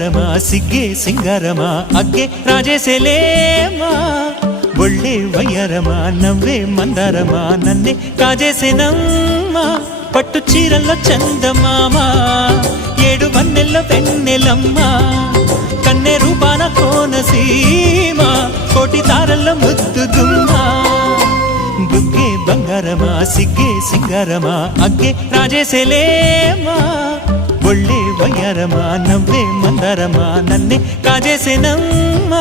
ಬಂಗಾರಮ ಸಿಗ್ಗೆ ಸಿಂಗಾರಮ ಅಗ್ಗೆ ರಾಜೇಸೆಲೇಮಾ ಒಳ್ಳೆ ವಯ್ಯಾರಮ నవ్వే మందారమ నన్నే కాజేసేనమ్మ పట్టు చీరల్లో చందమామ ఏడు వన్నెల్లో వెన్నెలమ్మ కన్నె రూపాన కోనసీమ కోటి తారల్లో ముద్దుగుమ్మ బుగ్గే బంగారమ సిగ్గే సింగారమ అగ్గే రాజేసెలేమా ఒళ్ళే వయ్యారమ నవ్వే మందారమ నన్నే కాజేసేనమ్మ